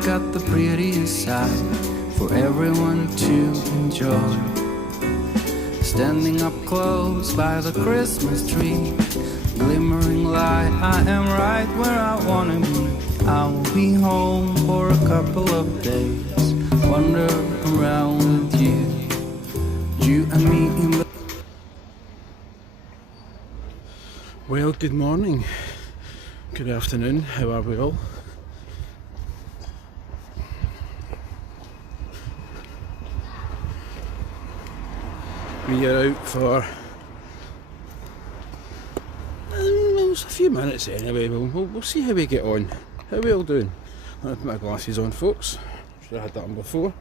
got the prettiest side for everyone to enjoy. Standing up close by the Christmas tree, glimmering light, I am right where I wanna be. I will be home for a couple of days, wander around with you, you and me in the... Well, good morning, good afternoon, how are we all? We are out for a few minutes anyway. We'll see how we get on. How are we all doing? I'm going to put my glasses on, folks. Should have had that on before.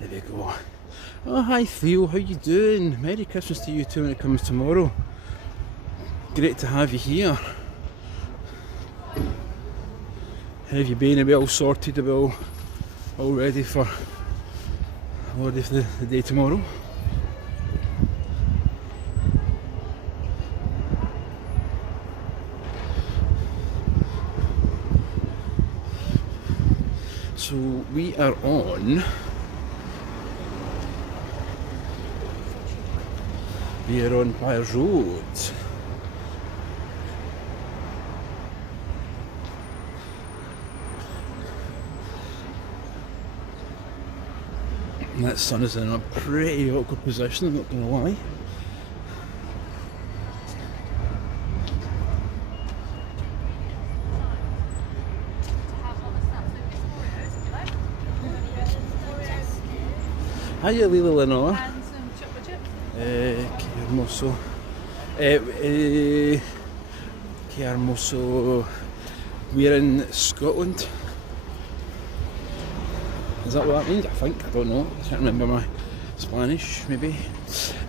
There we go. Oh, hi Theo, how you doing? Merry Christmas to you too when it comes tomorrow. Great to have you here. How have you been? Are we all sorted? Are we all ready for the day tomorrow? So we are on by road. And that sun is in a pretty awkward position, I'm not going to lie. Hiya Lila Lenore. And some chocolate chips. Que hermoso. We're in Scotland. Is that what that means? I think. I don't know. I can't remember my Spanish, maybe.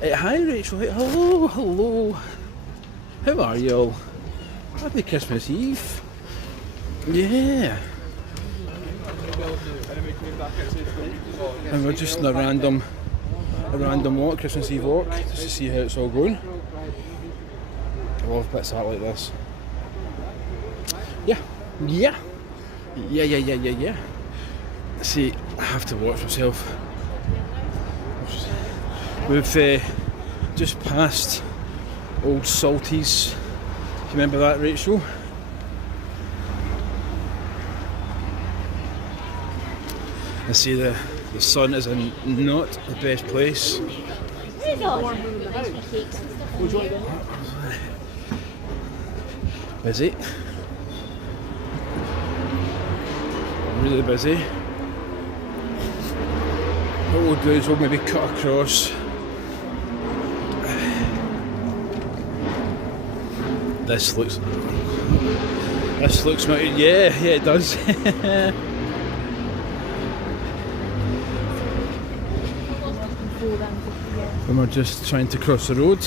Hi Rachel. Hello. How are you all? Happy Christmas Eve. Yeah. And we're just in a random walk, Christmas Eve walk, just to see how it's all going. I love bits of that like this. Yeah. See, I have to watch myself. We've just passed Old Salties. Do you remember that, Rachel? I see the sun is in not the best place. Busy. Really busy. What we'll do is we'll maybe cut across. This looks mounted. Yeah, it does. And we're just trying to cross the road.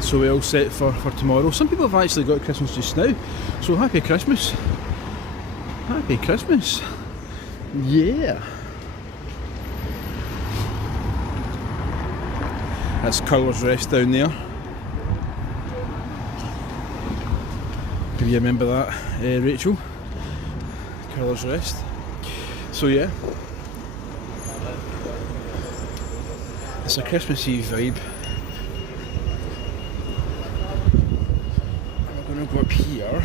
So we're all set for tomorrow. Some people have actually got Christmas just now. So happy Christmas. Happy Christmas. Yeah. That's Curler's Rest down there. Do you remember that, Rachel? Curler's Rest. So yeah. It's a Christmas Eve vibe. We're going to go up here.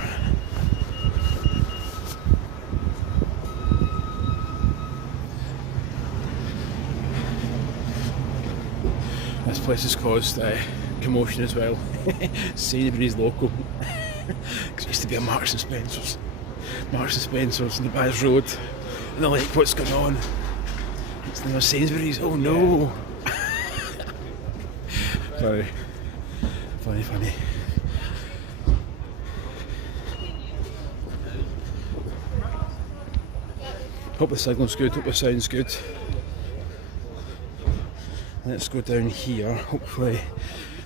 This place has caused commotion as well. Sainsbury's local. It used to be a Marks and Spencer's. Marks and Spencer's on the Bath Road. And they're like, what's going on? It's now Sainsbury's. Oh no! Funny. Hope the signal's good, hope the sound's good. Let's go down here. Hopefully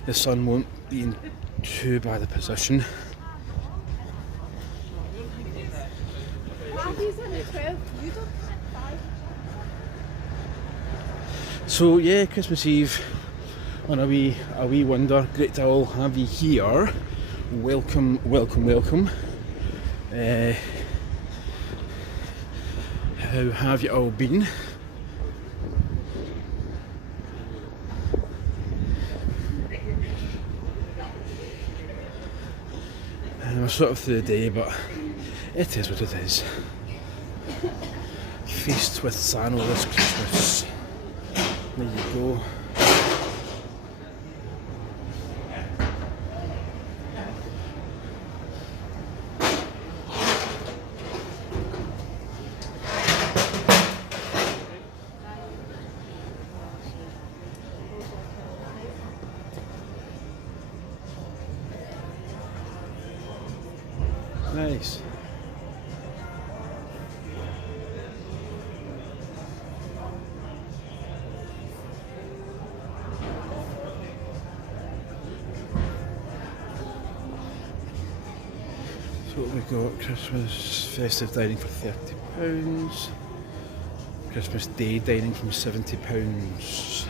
the sun won't be in too bad a position. So yeah, Christmas Eve on a wee wonder. Great to all have you here. Welcome, welcome, welcome. How have you all been? We're sort of through the day, but it is what it is. Feast with Sano this Christmas. There you go. Nice. So what we got? Christmas festive dining for £30. Christmas day dining from £70.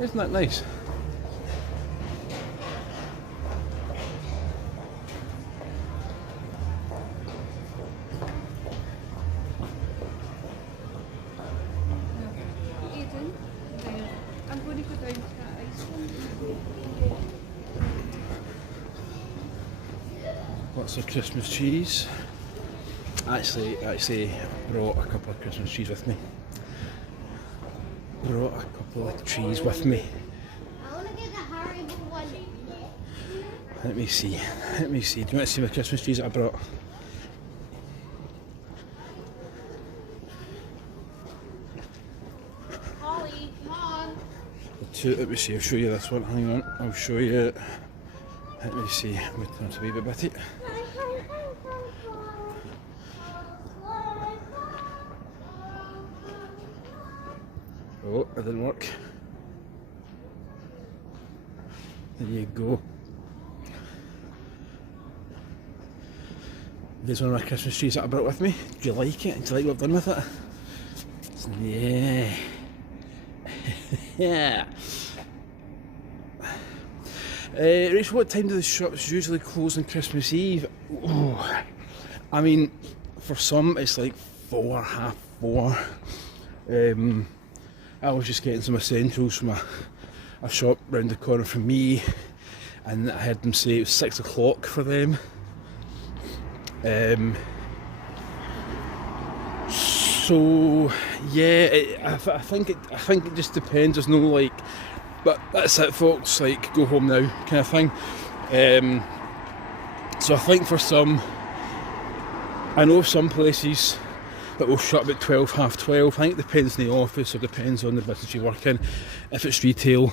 Isn't that nice? Lots of Christmas trees. Actually brought a couple of Christmas trees with me. Brought a couple of trees with me. I want to get the Haribo one. Let me see. Do you want to see my Christmas trees that I brought? Holly, come on. Let me see. I'll show you this one. Hang on. I'll show you. Let me see. I'm going to turn it a wee bit bitty. Oh, it didn't work. There you go. There's one of my Christmas trees that I brought with me. Do you like it? Do you like what I've done with it? Yeah. Yeah. Rachel, what time do the shops usually close on Christmas Eve? Oh, I mean, for some it's like 4, half 4. I was just getting some essentials from a shop round the corner from me, and I heard them say it was 6 o'clock for them. So yeah, I think it just depends. There's no like, but that's it, folks. Like, go home now, kind of thing. So I think for some, I know some places that will shut about 12, half 12. I think it depends on the office or depends on the business you work in. If it's retail,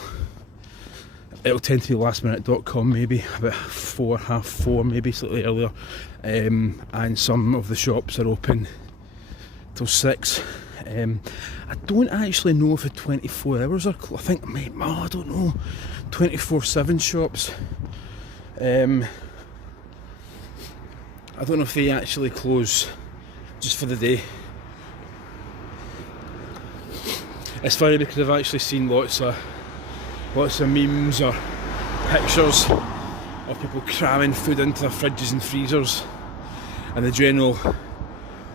it'll tend to be lastminute.com, maybe about 4, half 4, maybe slightly earlier. And some of the shops are open till 6. I don't actually know if the 24 hours are I think, I don't know, 24/7 shops. I don't know if they actually close just for the day. It's funny because I've actually seen lots of memes or pictures of people cramming food into their fridges and freezers, and the general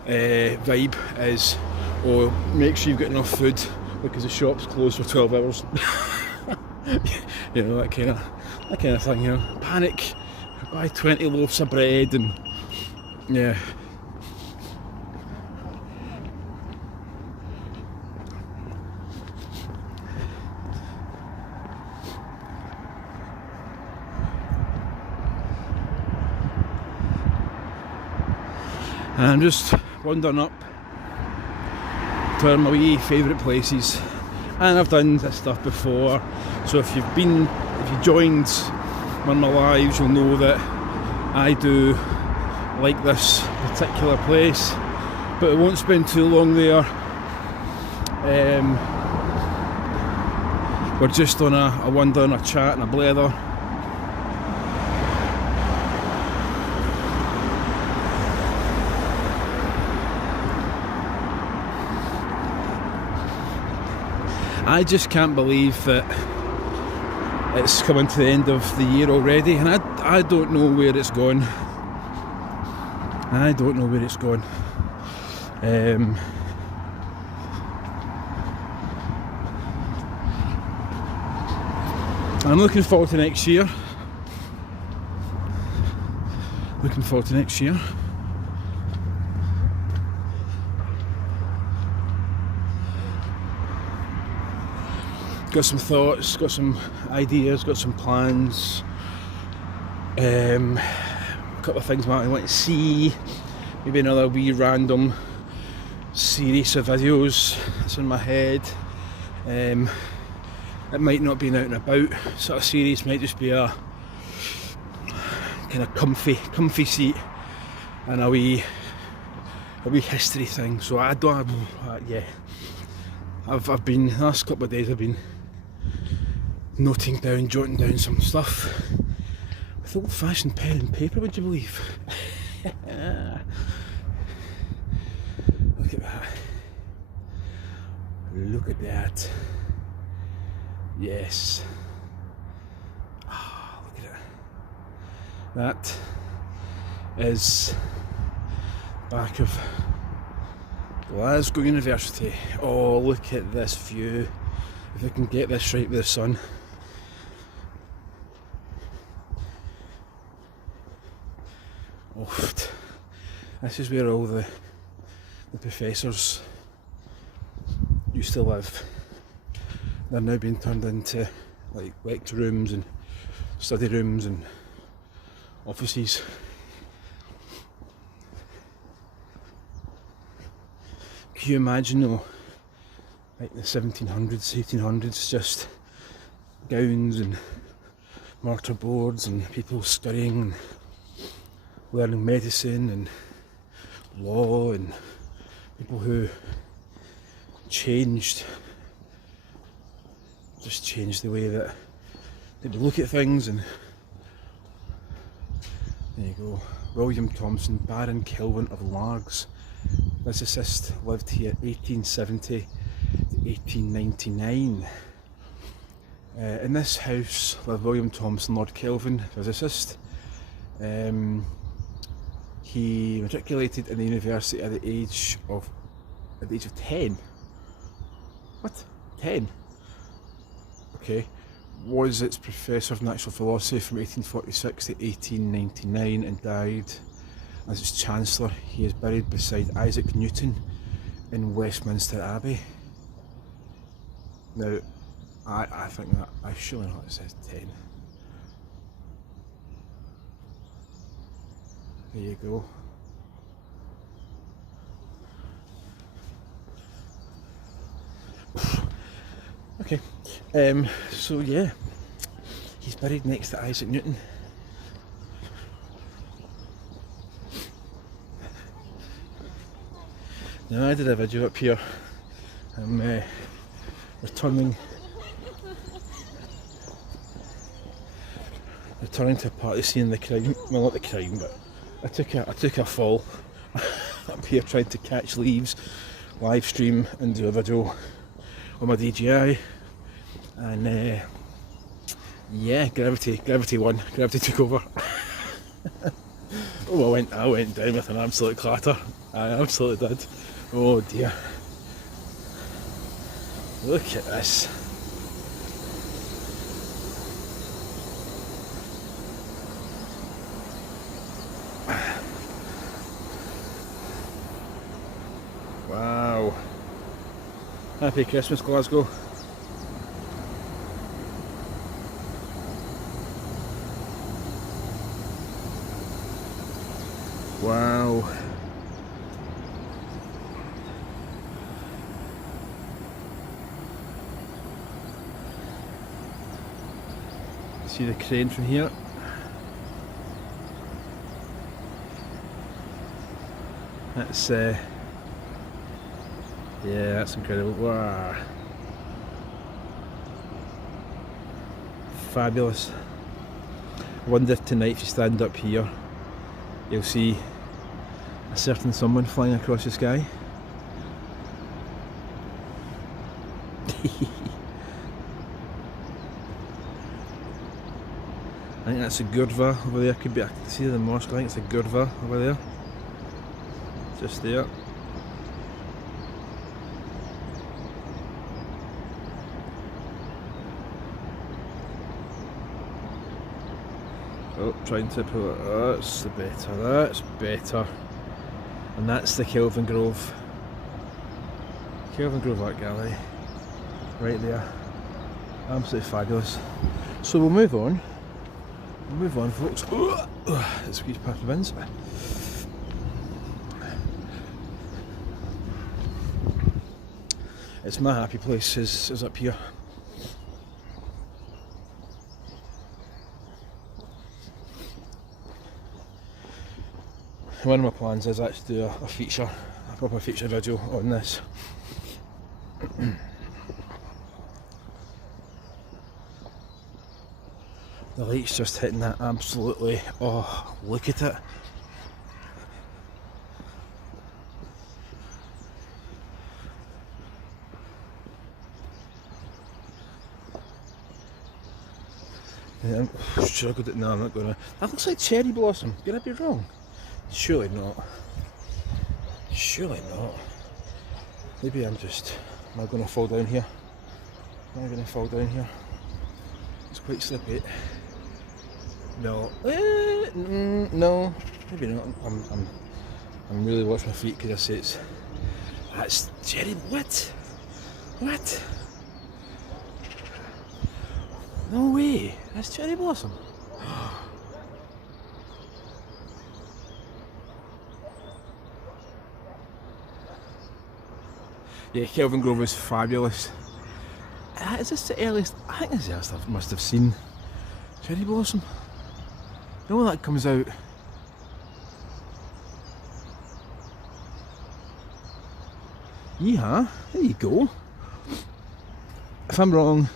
vibe is, oh, make sure you've got enough food because the shop's closed for 12 hours. You know, that kind of thing, you know. Panic, buy 20 loaves of bread, and yeah. And I'm just wandering up to my wee favourite places, and I've done this stuff before, so if you joined one of my lives, you'll know that I do like this particular place, but I won't spend too long there. We're just on a wander and a chat and a blether. I just can't believe that it's coming to the end of the year already, and I don't know where it's going. I don't know where it's going. I'm looking forward to next year. Looking forward to next year. Got some thoughts, got some ideas, got some plans. A couple of things I want to see. Maybe another wee random series of videos that's in my head. It might not be an out and about sort of series, might just be a kind of comfy seat and a wee history thing. So I don't yeah. I've been, the last couple of days I've been jotting down some stuff with old fashioned pen and paper, would you believe? Look at that. Look at that. Yes. Oh, look at it. That is back of Glasgow University. Oh, look at this view. If I can get this right with the sun. Oh, this is where all the professors used to live. They're now being turned into like lecture rooms and study rooms and offices. Can you imagine though, like the 1700s, 1800s, just gowns and mortar boards and people studying and learning medicine and law, and people who changed the way that they look at things. And there you go, William Thomson, Baron Kelvin of Largs, physicist, lived here 1870 to 1899. In this house lived William Thomson, Lord Kelvin, physicist. He matriculated in the university at the age of 10. What? 10? Okay. Was its professor of natural philosophy from 1846 to 1899 and died as its chancellor. He is buried beside Isaac Newton in Westminster Abbey. Now, I think that, I surely know it says 10. There you go. Okay, so yeah, he's buried next to Isaac Newton. Now I did a video up here. I'm returning to a party scene, the crime. Well, not the crime, but I took a fall up here trying to catch leaves, live stream and do a video on my DJI, and yeah, gravity won. Gravity took over. Oh, I went down with an absolute clatter. I absolutely did. Oh dear. Look at this. Wow. Happy Christmas, Glasgow. Wow. See the crane from here. That's yeah, that's incredible. Wow. Fabulous. I wonder if tonight, if you stand up here, you'll see a certain someone flying across the sky. think that's a gurva over there. Could be. I can see the mosque. I think it's a gurva over there. Just there. Oh, trying to pull it. Oh, that's better. That's better. And that's the Kelvin Grove. Kelvin Grove Art Gallery. Right there. Absolutely fabulous. So we'll move on. We'll move on, folks. Let's squeeze past the bins. It's my happy place is up here. One of my plans is actually do a proper feature video on this. The light's just hitting that absolutely. Oh, look at it. Should I go to, no, I'm not gonna. That looks like cherry blossom. Could I be wrong? Surely not. Surely not. Maybe I'm just. Am I going to fall down here? Am I going to fall down here? It's quite slippery. No. No. Maybe not. I'm really watching my feet because I say it's. That's cherry. What? What? No way. That's cherry blossom. Yeah, Kelvin Grove is fabulous. Is this the earliest? I think this is the earliest I must have seen cherry blossom. You know when that comes out? Yeah, there you go. If I'm wrong,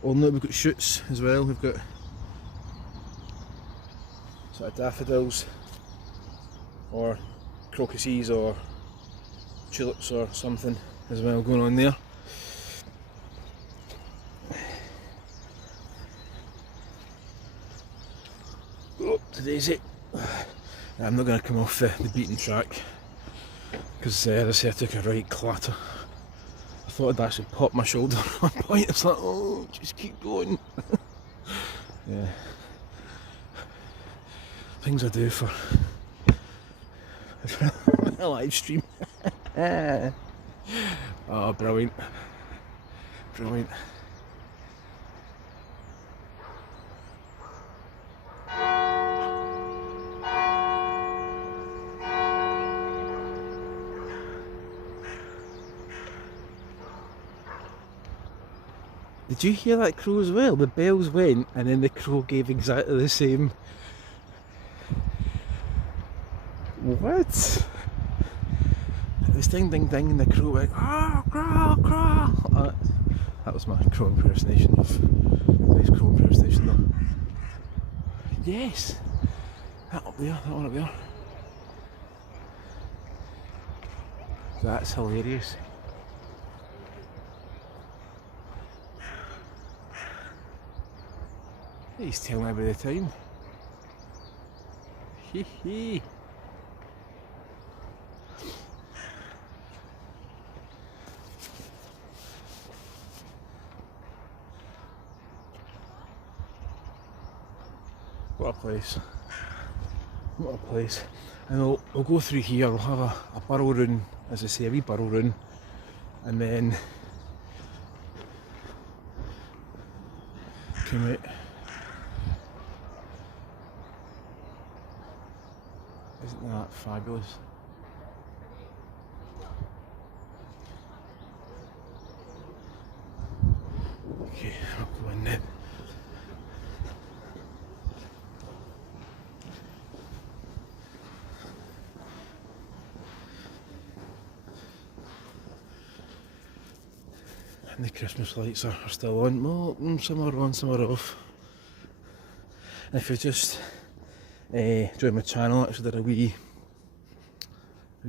well, no, we've got shoots as well. We've got sort of daffodils or crocuses or tulips or something as well going on there. Oh, today's it. I'm not going to come off the beaten track because as I say, I took a right clatter. I thought I'd actually pop my shoulder at one point. It's like, oh, just keep going. Yeah. Things I do for a live stream. Oh, brilliant. Brilliant. Did you hear that crow as well? The bells went and then the crow gave exactly the same. What? It was ding ding ding and the crow went, ah, crow, crow. That was my crow impersonation of nice crow impersonation though. Yes! That up there, that one up there. That's hilarious. He's telling me about the time. Hee hee. What a place. What a place. And we'll go through here, we'll have a burrow run, as I say, a wee burrow run, and then come out. Isn't that fabulous? Okay, I'll go in now. And the Christmas lights are still on. Well, some are on, some are off. And if you're just joined my channel, I actually did a wee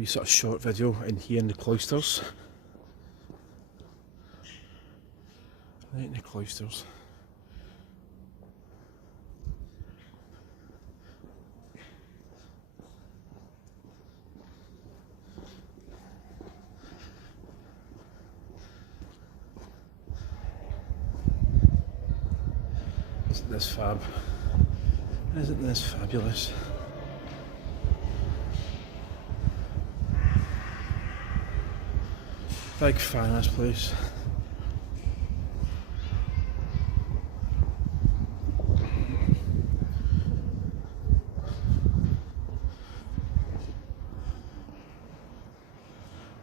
sort of short video in here in the cloisters. Right in the cloisters. Isn't this fab? Isn't this fabulous? Big fan of this place.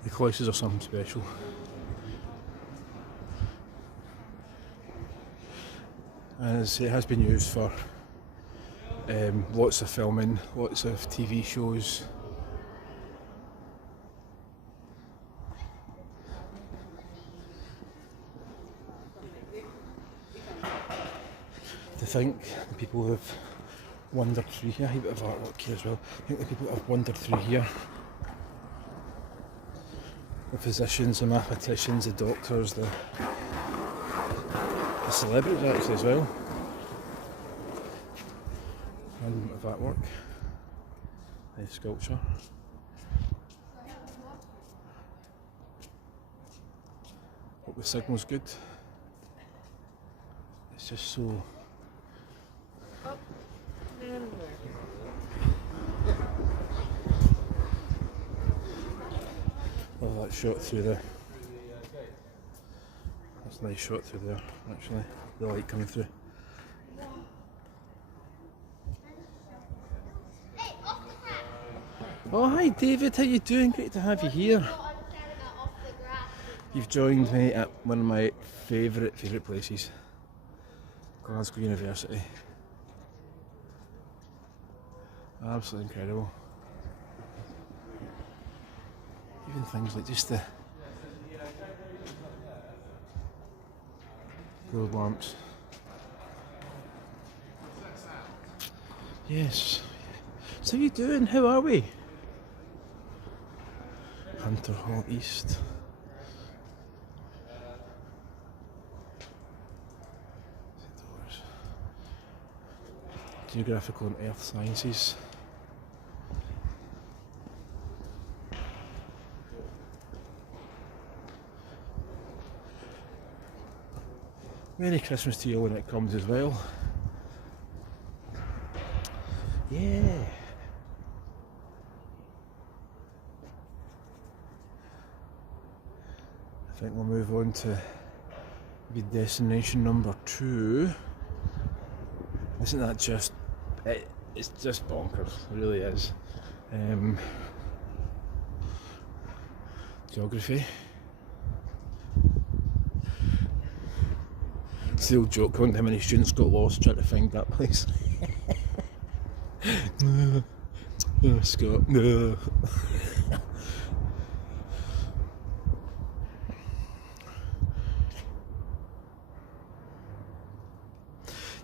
The cloisters are something special. And as I say, it has been used for lots of filming, lots of TV shows. To think the people who have wandered through here, a bit of artwork here as well, I think the people that have wandered through here, the physicians, the mathematicians, the doctors, the celebrities actually as well. And a bit of artwork, nice sculpture. Hope the signal's good. It's just so... Love that shot through there. That's a nice shot through there, actually. The light coming through. Oh, hi David, how you doing? Great to have you here. You've joined me at one of my favourite places, Glasgow University. Absolutely incredible. Even things like just the road lamps. Yes. So how you doing? How are we? Hunter Hall East. Geographical and Earth Sciences. Merry Christmas to you when it comes as well. Yeah. I think we'll move on to maybe destination number 2. Isn't that just... it's just bonkers, it really is. Geography. It's the old joke, how many students got lost trying to find that place. No. Oh, Scott, no.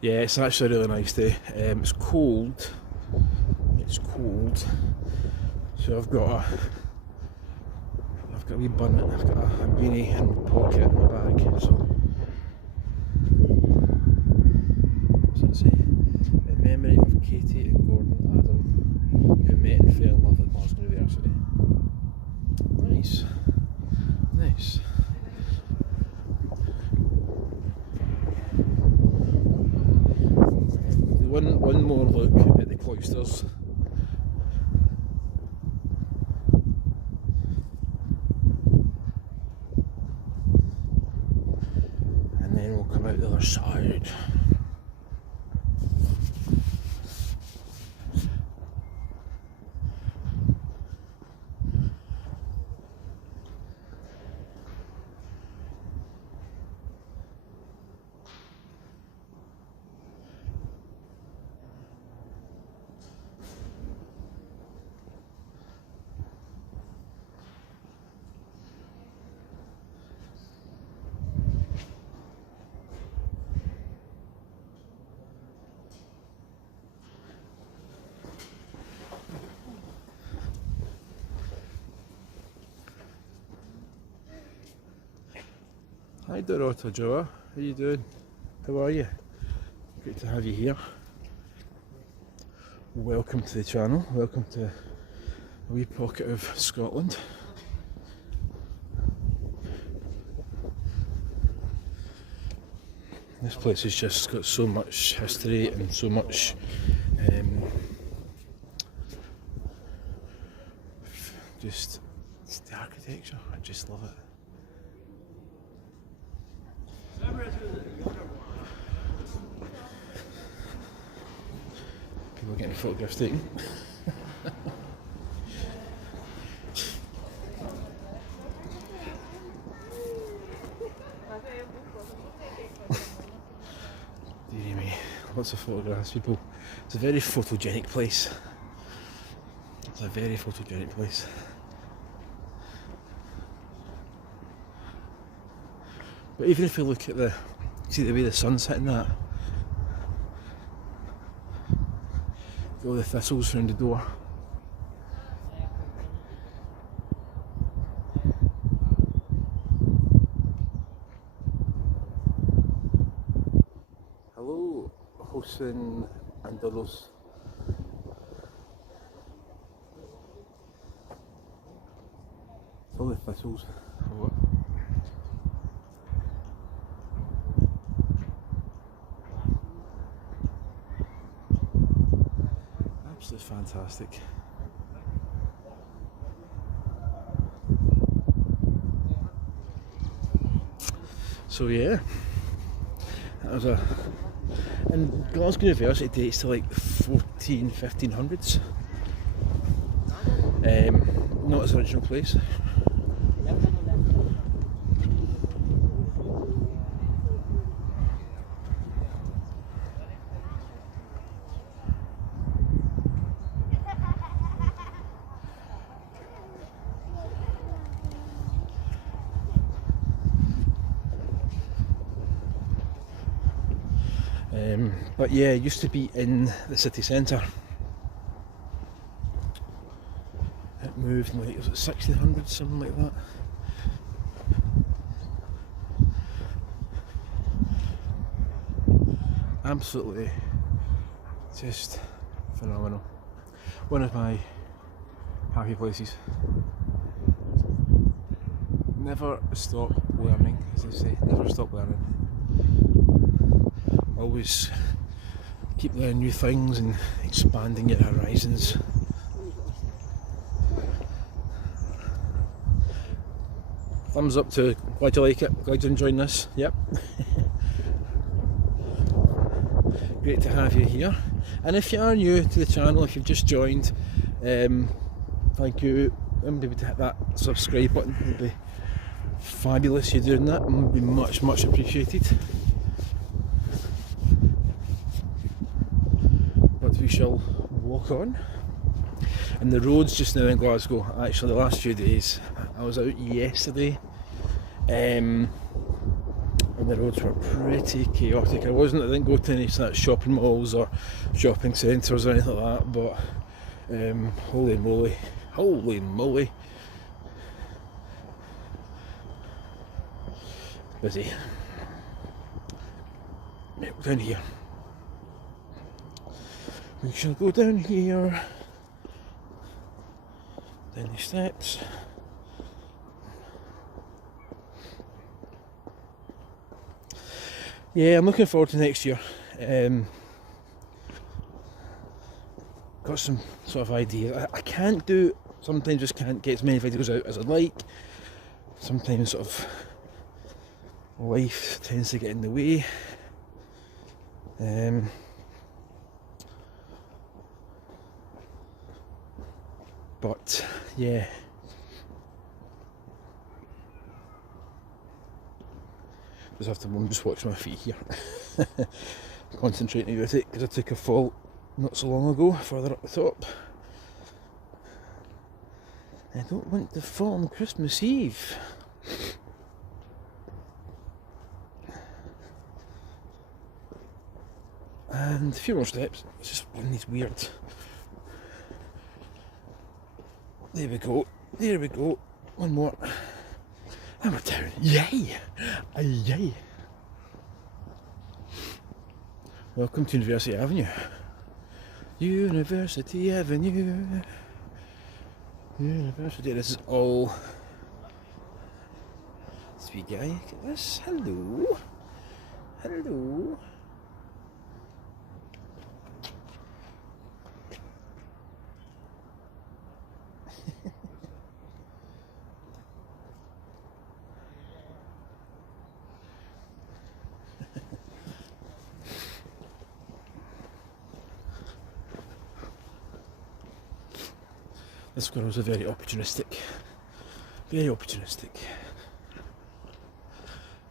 Yeah, it's actually a really nice day. It's cold. It's cold. So I've got a wee bun. I've got a beanie and pocket in my bag. So what's it say? In memory of Katie and Gordon Adam, who met and fell in love at Glasgow University. Nice. Nice. One more look at the cloisters. And then we'll come out the other side. Hi Dorota Joa, how you doing? How are you? Great to have you here. Welcome to the channel, welcome to a wee pocket of Scotland. This place has just got so much history and so much just the architecture. I just love it. People are getting photographs taken. Dear me, lots of photographs, people. It's a very photogenic place. It's a very photogenic place. But even if you look at see the way the sun's hitting that, all the thistles around the door. Hello, Hossein Andalus. All the thistles. What? Absolutely fantastic. So yeah, that was and Glasgow University dates to like 1500s. Not its original place. But yeah, it used to be in the city centre. It moved in like, was it 1600s, something like that. Absolutely just phenomenal. One of my happy places. Never stop learning, as they say, never stop learning. Always keep learning new things and expanding your horizons. Thumbs up to glad you like it, glad you're enjoying this, yep. Great to have you here. And if you are new to the channel, if you've just joined, thank you. Remember to hit that subscribe button, it would be fabulous you doing that, it would be much, much appreciated. But we shall walk on. And the roads just now in Glasgow, actually the last few days, I was out yesterday, and the roads were pretty chaotic. I didn't go to any sort of shopping malls or shopping centres or anything like that, but holy moly, busy. Right, down here. We shall go down here, down the steps. Yeah, I'm looking forward to next year. Got some sort of ideas. I sometimes just can't get as many videos out as I'd like. Sometimes sort of life tends to get in the way. But yeah, I'm just watching my feet here, concentrating about it because I took a fall not so long ago further up the top. I don't want to fall on Christmas Eve. And a few more steps. It's just one of these weird. There we go. One more. And we're down. Yay! Yay! Welcome to University Avenue. University Avenue. University. This is all. Sweet guy. Look at this. Hello. Hello. This squirrels are very opportunistic. Very opportunistic.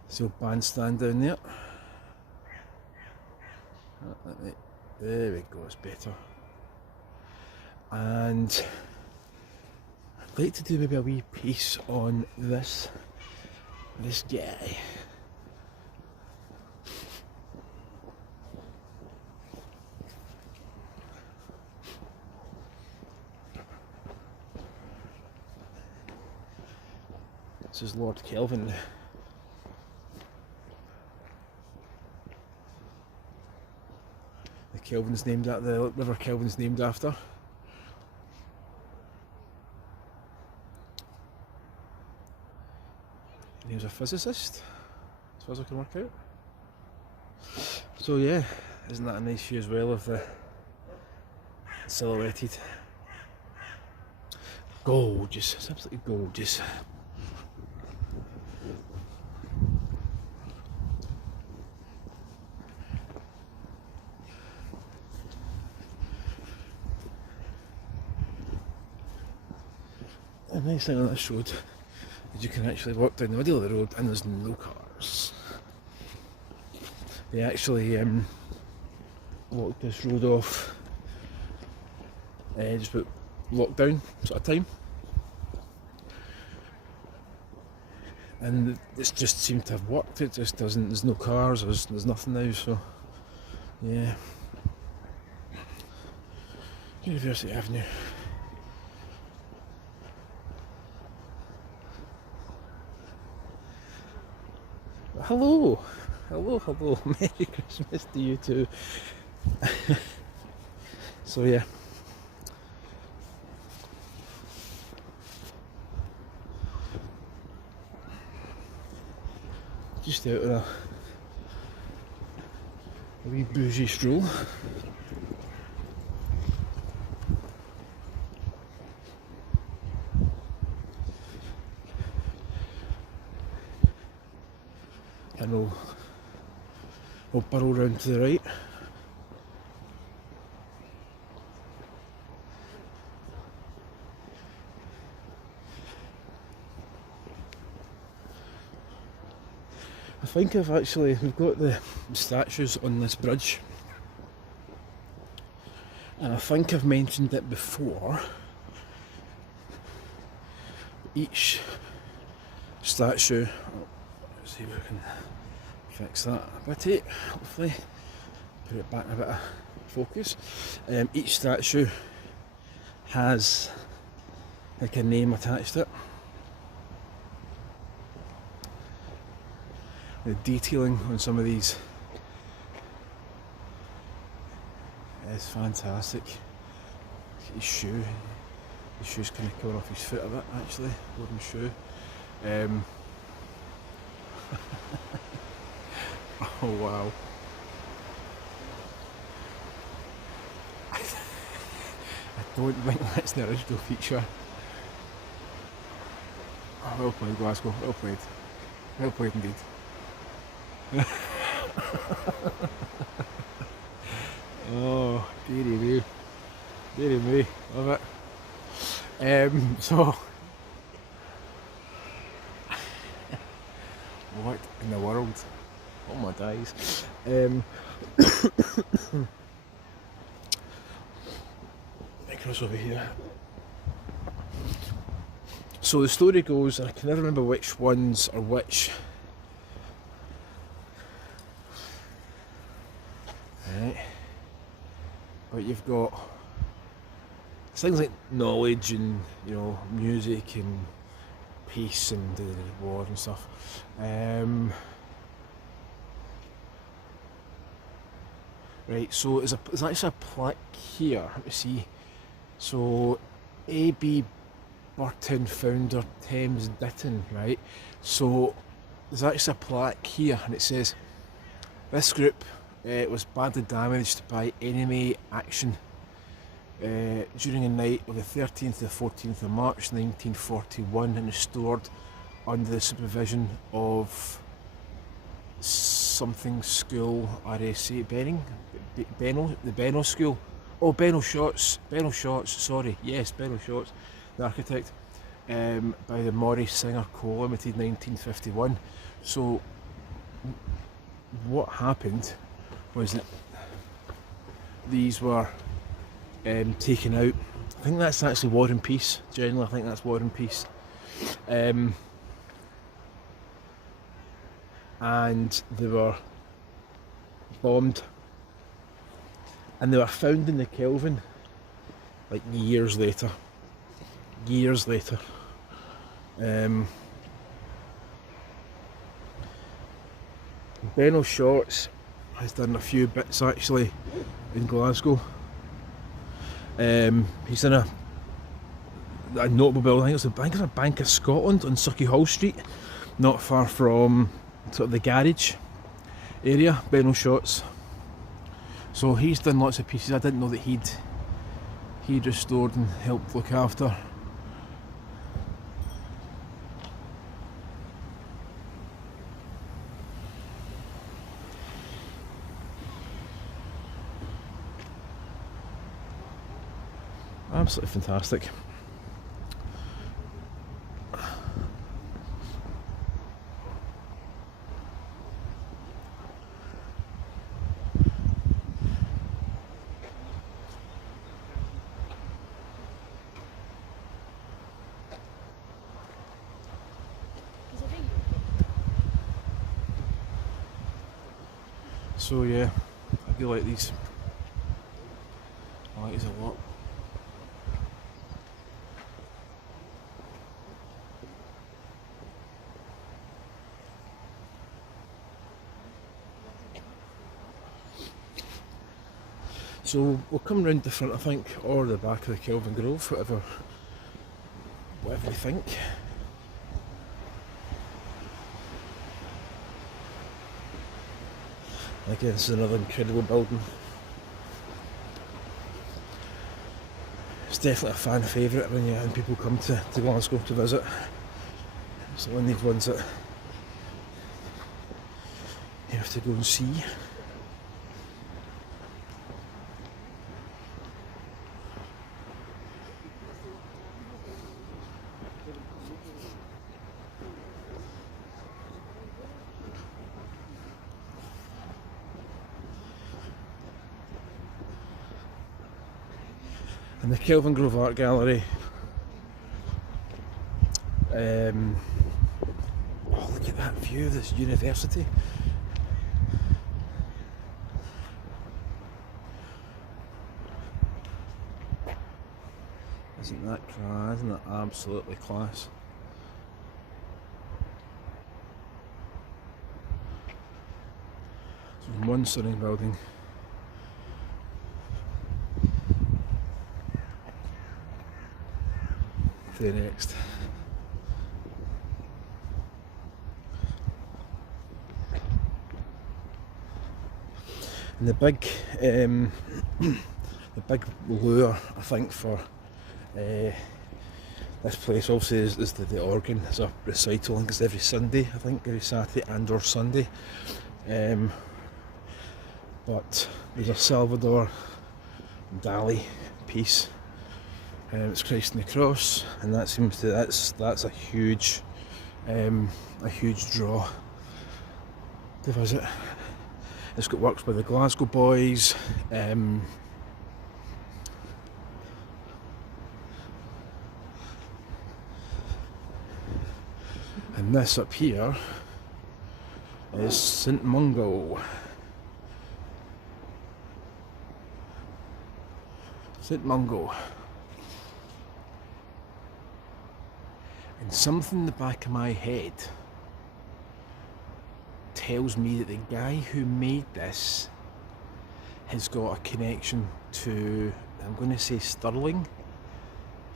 It's the old bandstand down there. There we go, it's better. And I'd like to do maybe a wee piece on this guy. This is Lord Kelvin. The river Kelvin's named after. And he was a physicist, as far as I can work out. So yeah, isn't that a nice view as well of the silhouetted? Gorgeous, it's absolutely gorgeous. The nice thing on this road is you can actually walk down the middle of the road and there's no cars. They actually walked this road off just about lockdown sort of time, and it just seemed to have worked. It just doesn't, there's no cars, there's nothing now, so yeah. University Avenue. Hello, Merry Christmas to you too. So yeah, just out on a wee bougie stroll. And we'll burrow round to the right. I think we've got the statues on this bridge, and I think I've mentioned it before. Each statue, let's see if we can fix that a bit, hopefully, put it back in a bit of focus. Each statue has like a name attached to it. The detailing on some of these is fantastic. His shoe, his shoe's kind of coming off his foot a bit actually, wooden shoe. Oh wow. I don't think that's the original feature. Oh, well played, Glasgow, well played. Well played indeed. Oh, dearie me, love it. So what in the world? Oh my days. Cross over here. So the story goes, and I can never remember which ones are which. Right. But you've got things like knowledge and, you know, music and peace and war and stuff. Right, so there's actually a plaque here. Let me see. So A.B. Burton, founder, Thames Ditton, right? So there's actually a plaque here, and it says, This group was badly damaged by enemy action during the night of the 13th to the 14th of March 1941 and restored under the supervision of something school RAC Benning, the Benno school. Oh, Benno Shots, sorry, yes, Benno Shots, the architect, by the Morris Singer Co Limited 1951. So what happened was that these were taken out. I think that's actually War and Peace. Generally, I think that's War and Peace. And they were bombed, and they were found in the Kelvin like years later. Benno Shots has done a few bits actually in Glasgow. He's in a notable building. I think it's a Bank of Scotland on Sucky Hall Street, not far from sort of the garage area. Benno Shots. So he's done lots of pieces. I didn't know that he'd restored and helped look after. Absolutely fantastic. So yeah, I do like these. I like these a lot. So we'll come round the front, I think, or the back of the Kelvin Grove, whatever you think. Again, this is another incredible building. It's definitely a fan favourite when people come to Glasgow to visit. It's one of these ones that you have to go and see. And the Kelvin Grove Art Gallery, oh, look at that view of this university. Isn't that class? Isn't that absolutely class? So from one stunning building to the next. And the big lure, I think, for this place obviously is the organ. There's a recital, I think it's every Sunday, every Saturday and or Sunday. But there's a Salvador Dali piece. It's Christ on the Cross, and that seems to that's a huge draw to visit. It's got works by the Glasgow boys. And this up here is St Mungo. St Mungo. And something in the back of my head tells me that the guy who made this has got a connection to, I'm going to say Stirling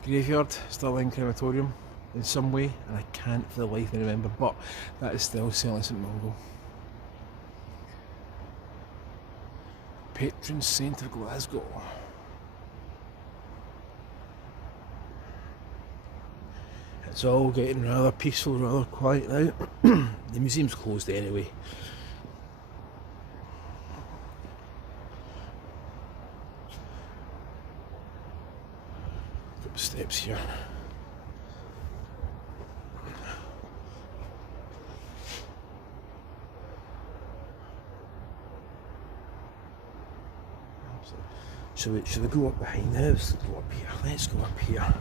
Graveyard, Stirling Crematorium in some way, and I can't for the life of me remember, but that is still selling St Mungo. patron saint of Glasgow. It's all getting rather peaceful, rather quiet now. The museum's closed anyway. Got the steps here. Should we go up behind the house? Let's go up here. Let's go up here.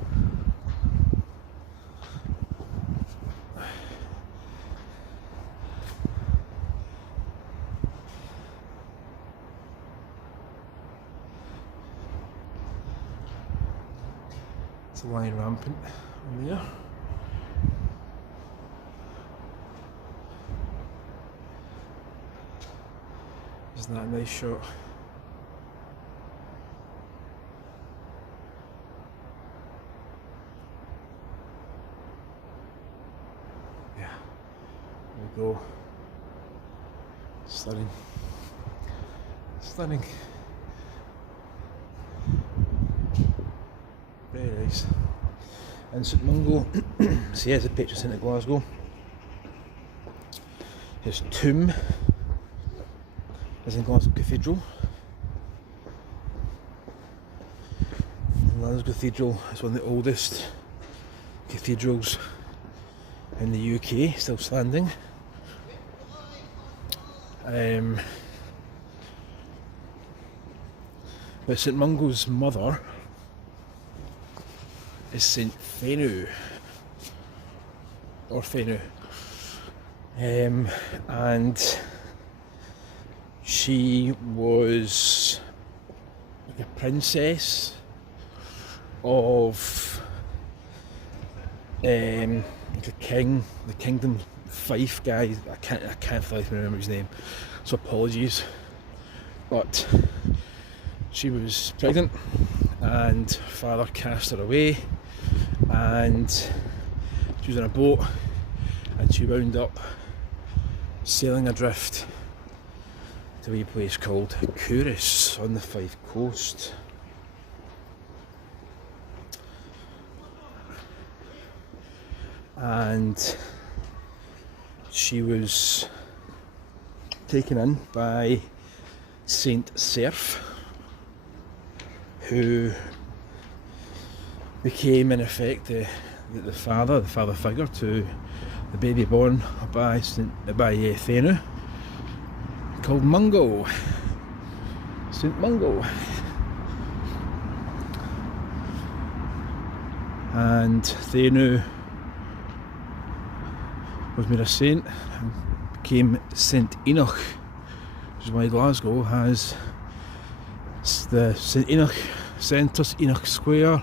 It's lying rampant on there. Isn't that a nice shot? Yeah, there we go. Stunning. Stunning. Very nice. And St Mungo, so he is the patron saint of Glasgow. His tomb is in Glasgow Cathedral. Glasgow Cathedral is one of the oldest cathedrals in the UK, still standing. But St Mungo's mother is St Fenu, or Fenu, and she was like a princess of like a king, the Kingdom Fife guy. I can't remember his name, so apologies. But she was pregnant, and father cast her away, and she was on a boat, and she wound up sailing adrift to a wee place called Couris on the Fife coast. And she was taken in by Saint Serf, who became in effect the father figure to the baby born by Fenu, called Mungo, St Mungo. And Fenu was made a saint and became St Enoch, which is why Glasgow has the St Enoch Centre, Enoch Square,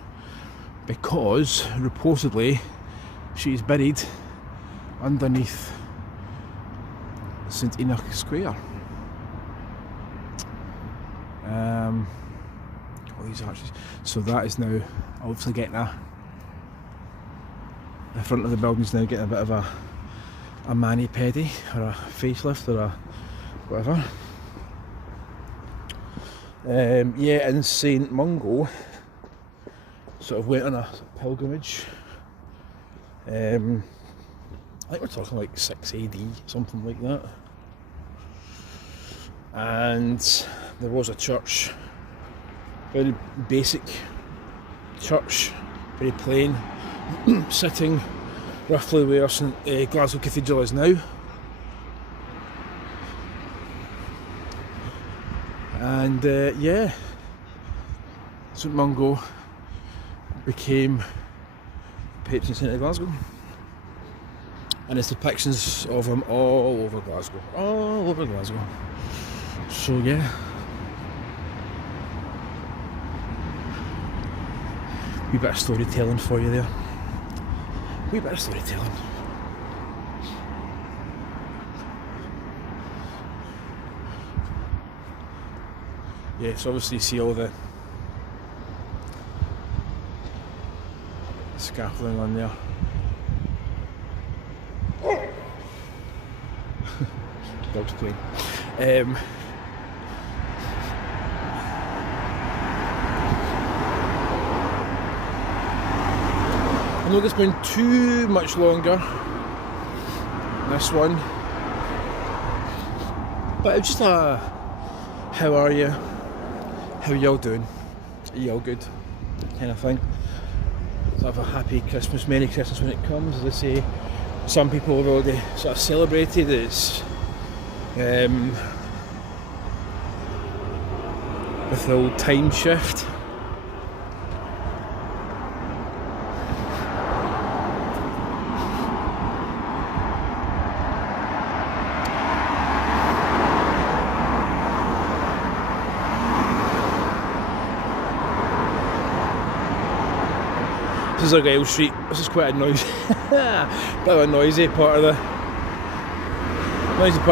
because reportedly she's buried underneath St Enoch Square. All these arches. So that is now obviously getting the front of the building's now getting a bit of a mani-pedi or a facelift or a whatever. And St Mungo sort of went on a pilgrimage. I think we're talking like 6 AD, something like that. And there was a church, very basic church, very plain, sitting roughly where Glasgow Cathedral is now. And St Mungo became patron saint of Glasgow, and there's depictions of him all over Glasgow. So yeah, wee bit of storytelling for you there. Wee bit of storytelling. Yeah, so obviously you see all the scaffolding on there. Dog's playing. I'm not going to spend too much longer this one, but it's just a how are you, how y'all doing, are y'all good kind of thing. So have a happy Christmas, Merry Christmas when it comes. As I say, some people have already sort of celebrated it's with the old time shift. This is Argyle Street. This is quite a noisy, bit of a noisy part of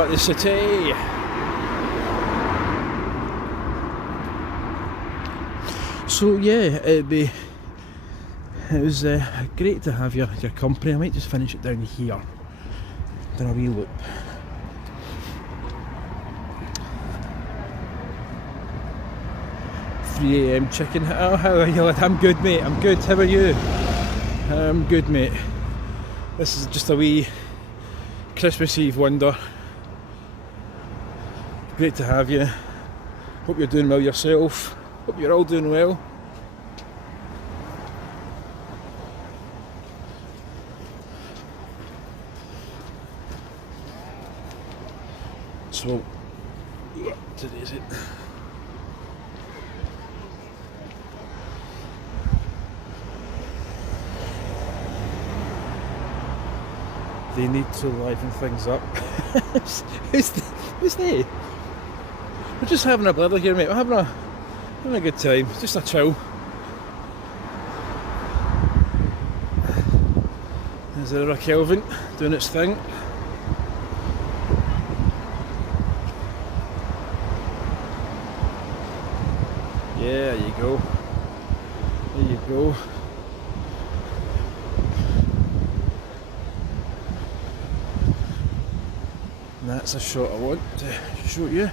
the city. So yeah, it was great to have your company. I might just finish it down here, then a wee loop. .3 AM chicken. Oh, how are you? I'm good, mate. I'm good. How are you? I'm good, mate. This is just a wee Christmas Eve wonder. Great to have you. Hope you're doing well yourself. Hope you're all doing well. So, today is it? They need to liven things up. Who's they? We're just having a blether here, mate. We're having a good time. Just a chill. There's the River Kelvin doing its thing. Yeah, there you go. There you go. And that's a shot I want to show you.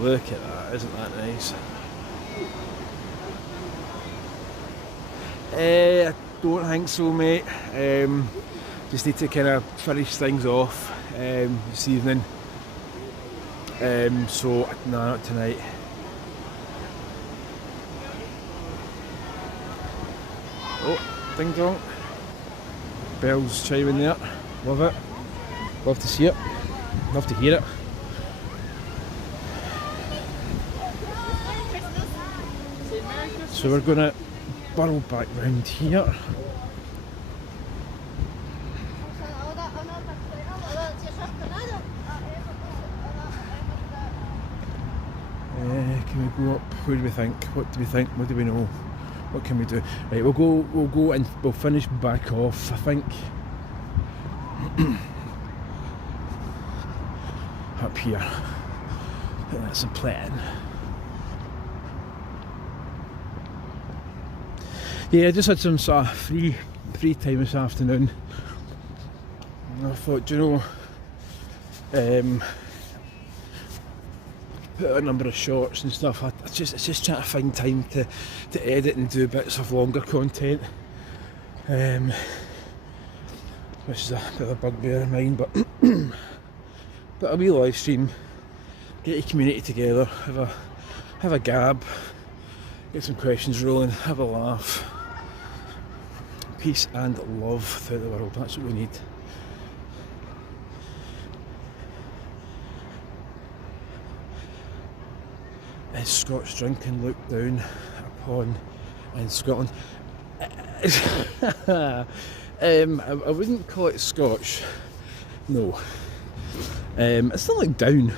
Look at that, isn't that nice? I don't think so, mate. Just need to kind of finish things off this evening. So, no, not tonight. Oh, ding dong. Bells chiming there. Love it. Love to see it. Love to hear it. So we're going to burrow back round here. Can we go up? Where do we think? What do we think? What do we know? What can we do? Right, we'll go and we'll finish back off, I think. Up here. I think that's the plan. Yeah, I just had some sort of free time this afternoon. And I thought, do you know, put out a number of shorts and stuff. It's just trying to find time to edit and do bits of longer content, which is a bit of a bugbear of mine. But a wee live stream, get your community together, have a gab, get some questions rolling, have a laugh. Peace and love throughout the world. That's what we need. Is Scotch drinking looked down upon in Scotland? I wouldn't call it Scotch. No. It's not like down.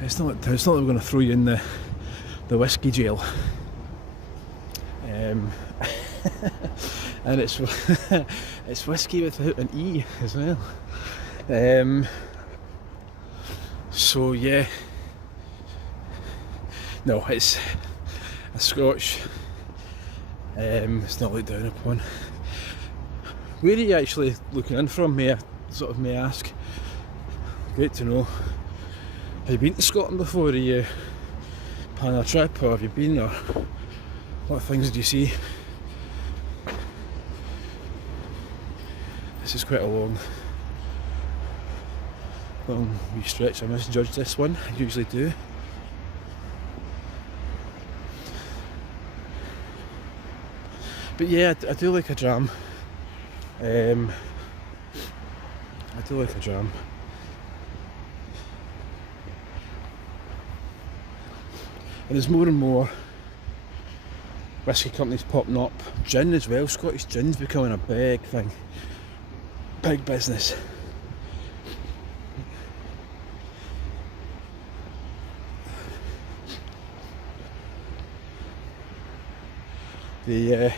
It's not like down. It's not like we're going to throw you in the whiskey jail. And it's whiskey without an E as well. So yeah. No, it's a Scotch. It's not looked down upon. Where are you actually looking in from, may I ask? Great to know. Have you been to Scotland before? Are you planning a trip, or have you been, or What things did you see? This is quite a long wee stretch. I misjudged this one, I usually do. But yeah, I do like a dram. I do like a dram. And there's more and more whisky companies popping up. Gin as well. Scottish gin's becoming a big thing. Big business. The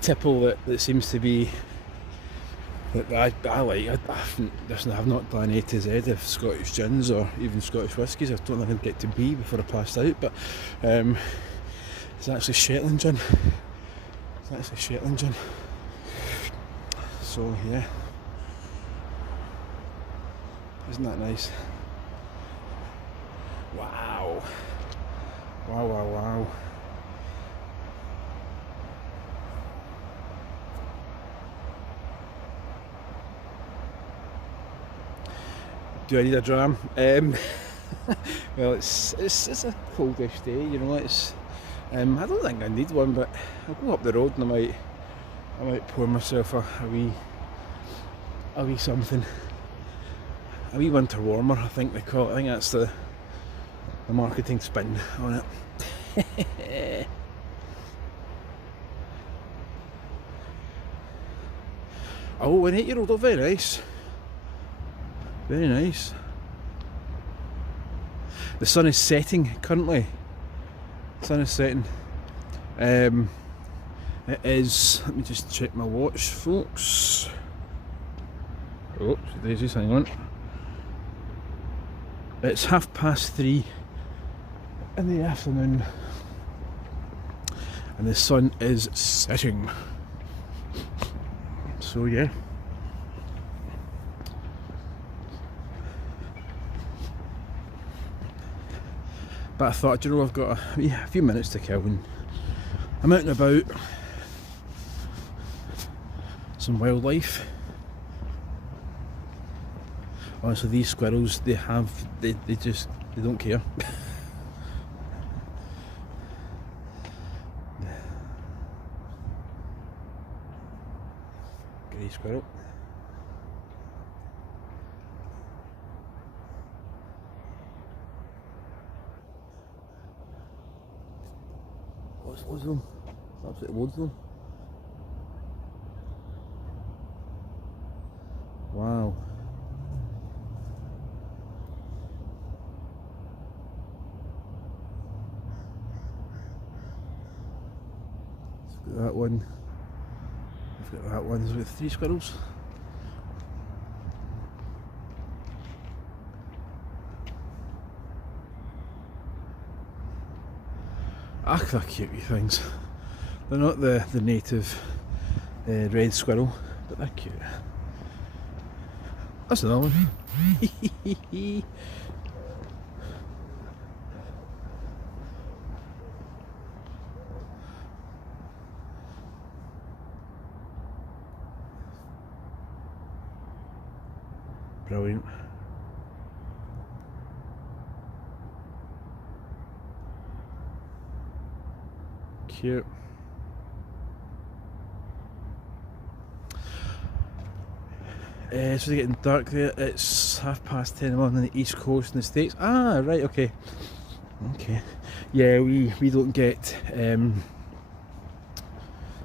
tipple that seems to be that I like. I've not done A to Z of Scottish gins or even Scottish whiskies. I don't think I'd get to B before I passed out, but it's actually Shetland gin. So yeah, isn't that nice? Wow. Do I need a dram? Well, it's a coldish day, you know. It's I don't think I need one, but I'll go up the road and I might pour myself a wee something, a wee winter warmer. I think they call it. I think that's the marketing spin on it. Oh, an 8-year-old, oh, very nice. Very nice. The sun is setting currently. The sun is setting. It is, let me just check my watch, folks. Oh, daisies, hang on. It's 3:30 in the afternoon. And the sun is setting. So yeah. But I thought, you know, I've got a few minutes to kill and I'm out and about. Some wildlife. Honestly, these squirrels, they don't care. Grey squirrel. Loads of them. Absolutely loads of them. Wow. Let's get that one. I've got that one. There's about 3 squirrels. Ah, they're cute wee things. They're not the native red squirrel, but they're cute. That's another one. Brilliant. Cute. So it's getting dark there. It's 10:30 in the morning on the east coast in the States. Ah, right, okay. Okay. Yeah, we don't get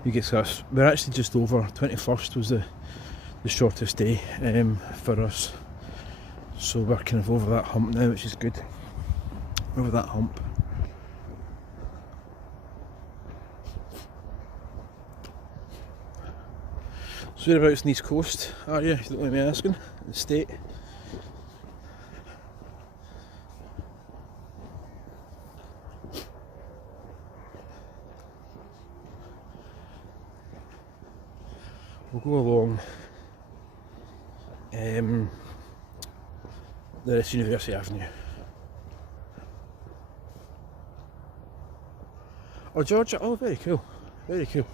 we get us. We're actually just over. 21st was the shortest day for us. So we're kind of over that hump now, which is good. Over that hump. So whereabouts in the east coast are you? If you don't mind me asking. The state. We'll go along the University Avenue. Oh, Georgia. Oh, very cool. Very cool.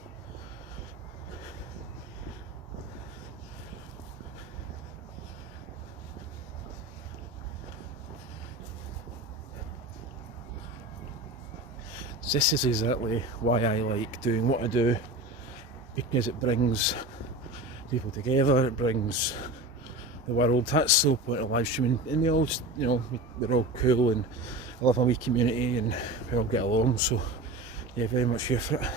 This is exactly why I like doing what I do, because it brings people together, it brings the world. That's the whole point of live streaming, and we all, we're all cool, and I love a wee community, and we all get along, so yeah, very much here for it.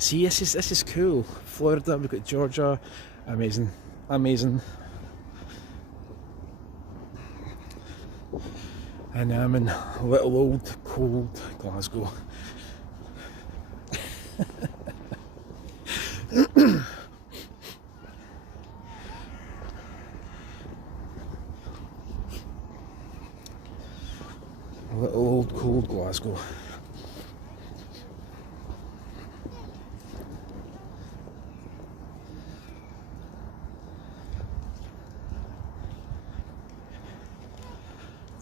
See, this is cool. Florida, we've got Georgia, amazing. And I'm in little old cold Glasgow. Little old cold Glasgow.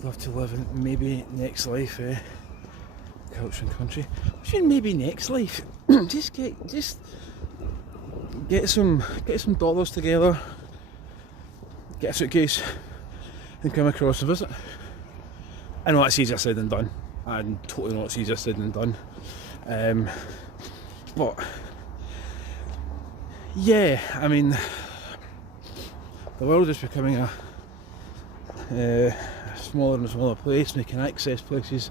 Love to live in maybe next life, culture and country. What do you mean maybe next life? just get some dollars together, get a suitcase, and come across and visit. I know that's easier said than done. I totally know it's easier said than done. But yeah, I mean, the world is becoming a smaller and smaller place, and you can access places.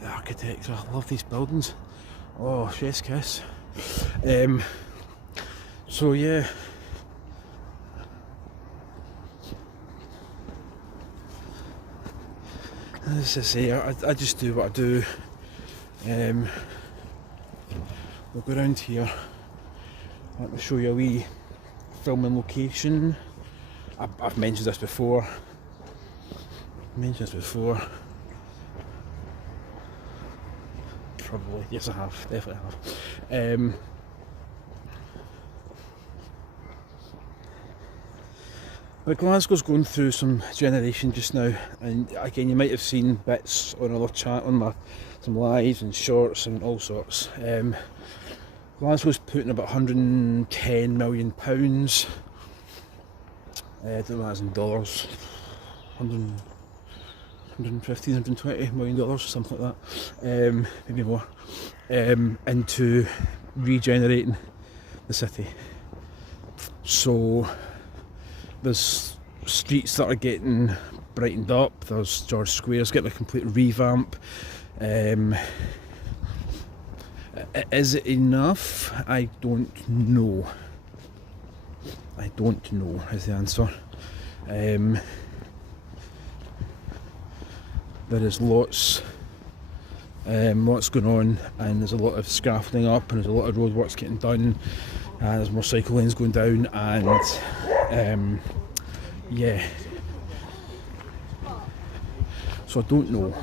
The architecture, I love these buildings. Oh, chef's kiss. So yeah. As I say, I just do what I do. We'll go around here. Let me show you a wee filming location. I've mentioned this before. Probably, yes I have, definitely have. But Glasgow's going through some generation just now, and again you might have seen bits on other chat on some lives and shorts and all sorts. Glasgow's putting about £110 million. I don't know as in dollars. 115, $120 million, something like that, maybe more, into regenerating the city. So there's streets that are getting brightened up, there's George Square's getting a complete revamp. Is it enough? I don't know is the answer. There is lots going on, and there's a lot of scaffolding up, and there's a lot of roadworks getting done, and there's more cycle lanes going down, and yeah. So I don't know.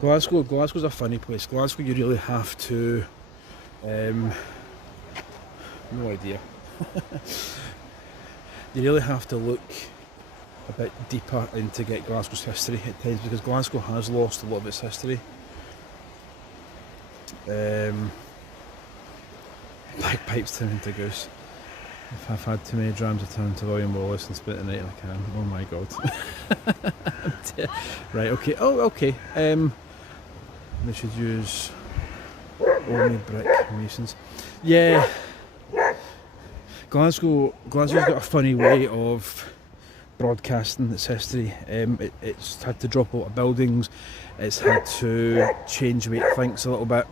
Glasgow's a funny place. Glasgow, you really have to no idea. You really have to look a bit deeper in to get Glasgow's history at times, because Glasgow has lost a lot of its history. Bagpipes turn into goose. If I've had too many drams, I turn into William Wallace and spit the night I can. Oh my god. Right, okay. Oh, okay. We should use only brick masons. Yeah. Glasgow's got a funny way of broadcasting its history. It's had to drop a lot of buildings. It's had to change the way it thinks a little bit.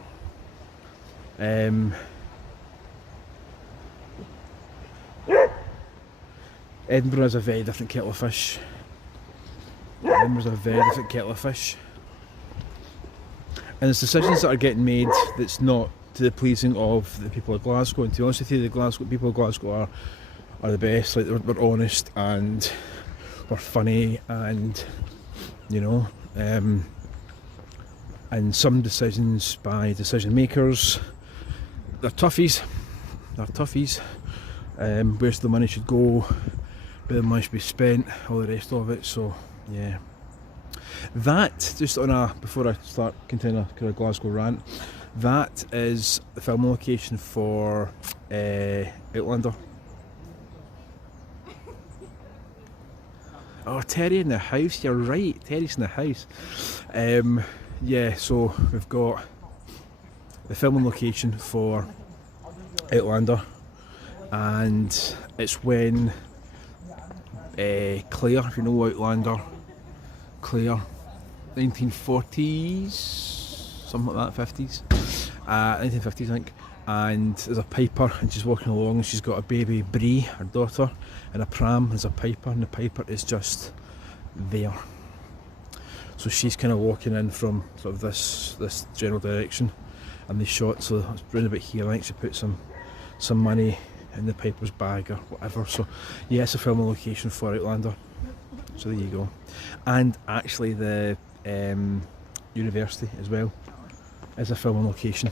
Edinburgh is a very different kettle of fish. And there's decisions that are getting made that's not to the pleasing of the people of Glasgow. And to be honest with you, the people of Glasgow are the best. Like we're honest and we're funny, and you know, and some decisions by decision makers. They're toughies. Where's the money should go, where the money should be spent, all the rest of it. So yeah, that just on a, before I start continuing a kind of Glasgow rant, that is the film location for Outlander. Oh, Terry in the house, you're right, Terry's in the house. Yeah, so we've got the filming location for Outlander, and it's when Claire, if you know Outlander, Claire, 1940s, something like that, 50s, 1950s I think, and there's a piper and she's walking along and she's got a baby Bree, her daughter, in a pram. There's a piper and the piper is just there. So she's kind of walking in from sort of this general direction, and they shot, so it's round about here. I think she put some money in the piper's bag or whatever. So yeah, it's a filming location for Outlander. So there you go. And actually the university as well is a filming location.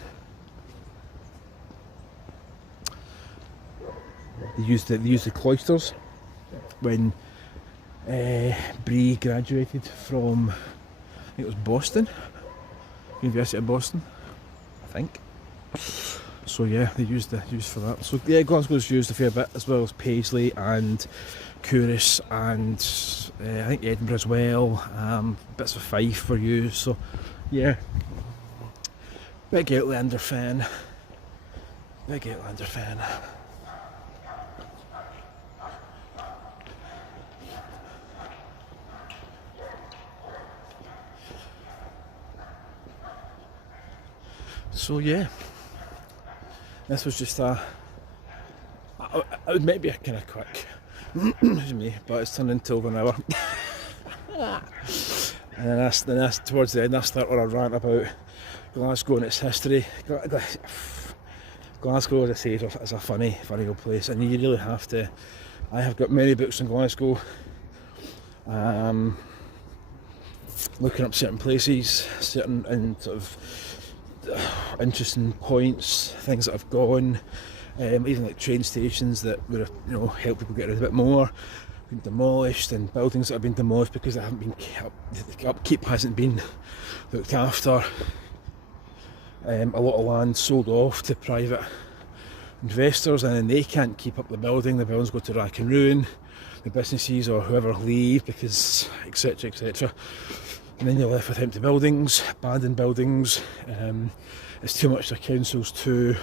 They used the cloisters when Bree graduated from, I think it was Boston, University of Boston, I think. So yeah, they used for that. So yeah, Glasgow's used a fair bit, as well as Paisley and Couris, and I think Edinburgh as well. Bits of Fife were used. So yeah, big Outlander fan. So yeah, this was just it would maybe be a kind of quick, me, but it's turned into over an hour. And then towards the end I start on a rant about Glasgow and its history. Glasgow, as I say, is a funny old place, and you really have to. I have got many books on Glasgow, looking up certain places, certain and sort of interesting points, things that have gone, even like train stations that would have, helped people get rid of a bit more, been demolished, and buildings that have been demolished because they haven't been the upkeep hasn't been looked after. A lot of land sold off to private investors, and then they can't keep up the buildings go to rack and ruin, the businesses or whoever leave because etc, and then you're left with empty buildings, abandoned buildings. It's too much for councils to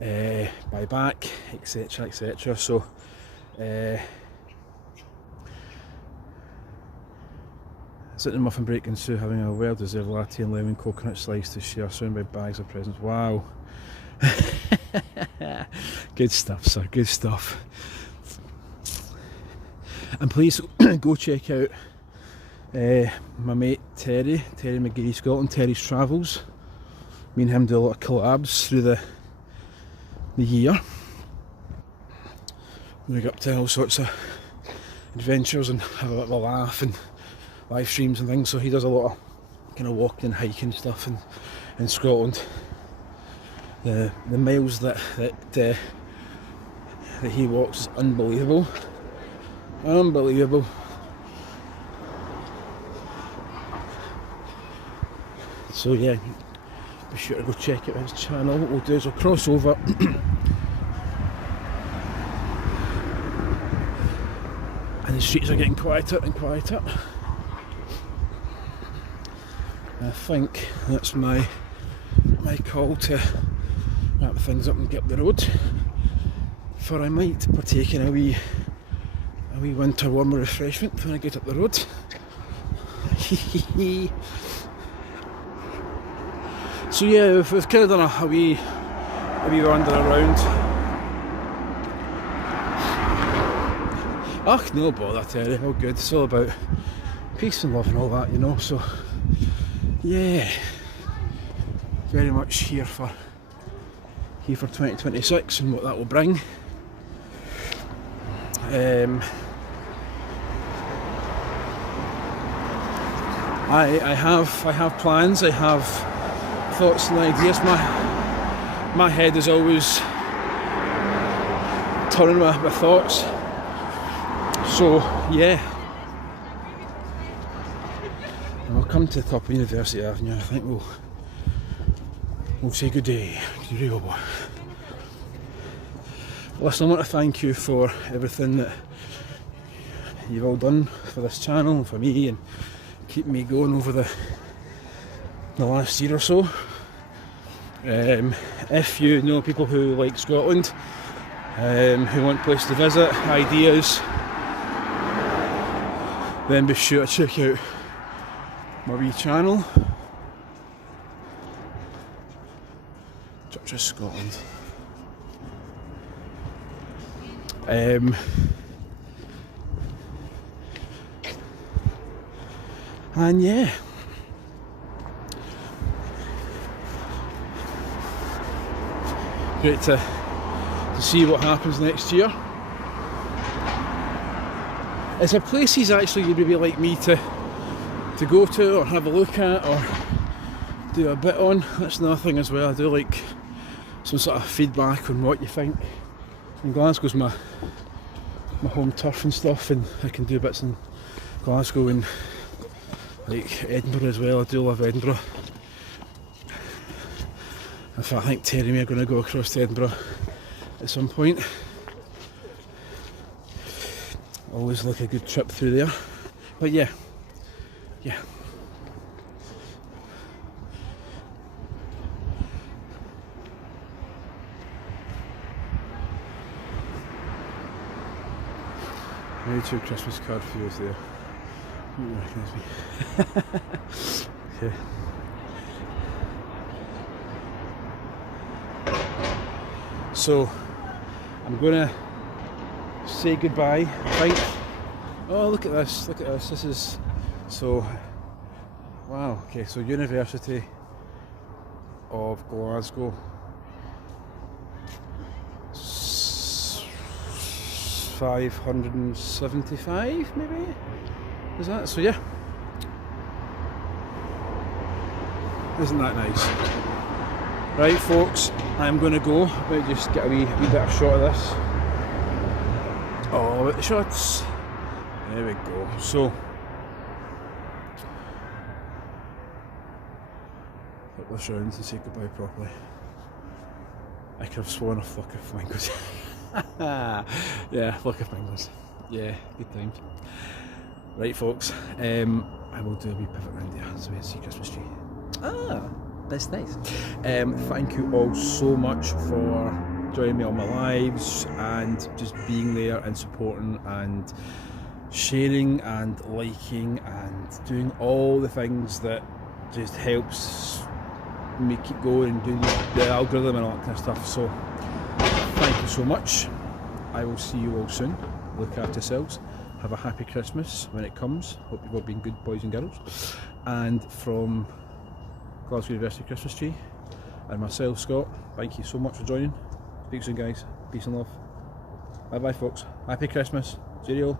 buy back, etc. So sitting in muffin break and Sue having a well-deserved latte and lemon coconut slice to share, surrounded by bags of presents. Wow. Good stuff, sir, good stuff. And please go check out my mate Terry McGee Scotland, Terry's Travels. Me and him do a lot of collabs through the year. We get up to all sorts of adventures and have a bit of a laugh and live streams and things. So he does a lot of kind of walking and hiking stuff in Scotland. The miles that he walks is unbelievable. So yeah, be sure to go check out his channel. What we'll do is we'll cross over and the streets are getting quieter and quieter. I think that's my call to wrap things up and get up the road, for I might partake in a wee winter warmer refreshment when I get up the road. So yeah, we've kind of done a wee wander around. Ach, no bother, Terry, all good. It's all about peace and love and all that, so yeah, very much here for 2026 and what that will bring. I have plans, I have thoughts and ideas. My head is always turning with thoughts. So yeah. And we'll come to the top of University Avenue. I think we'll say good day. Listen, I want to thank you for everything that you've all done for this channel, for me, and keep me going over the last year or so. If you know people who like Scotland, who want a place to visit, ideas, then be sure to check out my wee channel, Church of Scotland. And yeah, great to see what happens next year. Is there places actually you'd really like me to go to or have a look at or do a bit on? That's another thing as well. I do like some sort of feedback on what you think. And Glasgow's my home turf and stuff, and I can do bits in Glasgow and like Edinburgh as well. I do love Edinburgh. In fact, I think Terry and me are going to go across to Edinburgh at some point. Always like a good trip through there. But yeah. Miniature Christmas card for you there. You recognise me. Okay. So I'm gonna say goodbye, I think. Oh, look at this, this is, so, wow, okay, so University of Glasgow, 575 maybe, is that, so yeah, isn't that nice? Right folks, I'm going to go, let me just get a wee bit of shot of this. Oh, the shots. There we go. So, flip this round and say goodbye properly. I could have sworn a flock of flamingos. Yeah, flock of flamingos. Yeah, good times. Right, folks. I will do a wee pivot round here so we see Christmas tree. Ah, that's nice. Thank you all so much for joining me on my lives and just being there and supporting and sharing and liking and doing all the things that just helps me keep going and doing the algorithm and all that kind of stuff. So thank you so much. I will see you all soon. Look after yourselves. Have a happy Christmas when it comes. Hope you've all been good boys and girls. And from Glasgow University Christmas Tree and myself, Scott, thank you so much for joining. Speak soon guys. Peace and love. Bye bye folks. Happy Christmas. Cheerio.